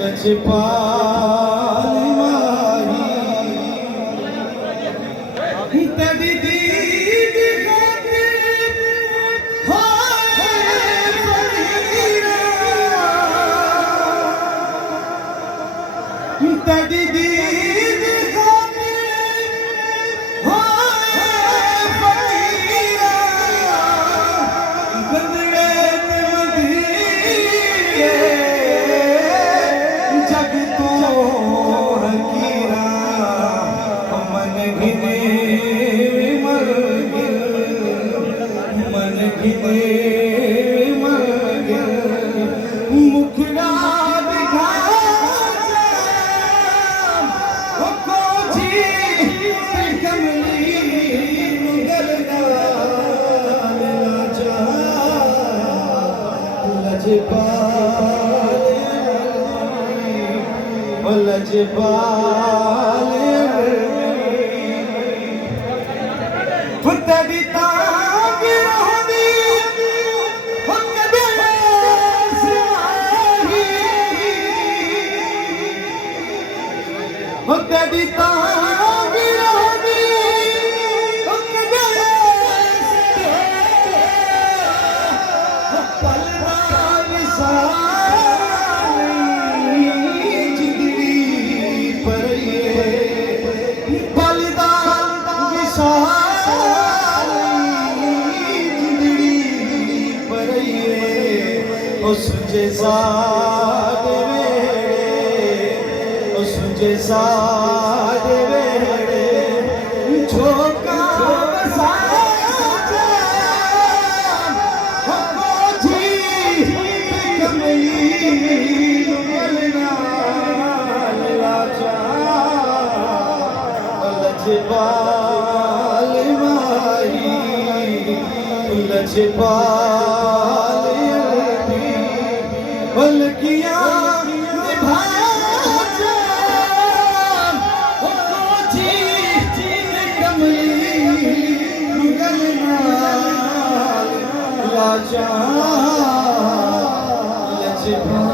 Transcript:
लजपाल माही तेरी दीद खातिर हाय फकीरा तेरी दीद खातिर हाय फकीरा गंदड़े ते मदीने जग तो हकीरा मन घिने मर मन घिने मर मुखड़ा दिखा को जी कमली मुगलना लाजा लजपाल लजपाल तेरी तांग रोहनी तेरी तांग रोहनी पलना विसारी जिंदगी पर ये पलना विसारी जिंदगी पर ये उस जैसा उस जैसा झोंका लजपाल माही लजपाल बल्कियां निभा जा जी कमली गलना लाजा लजपाल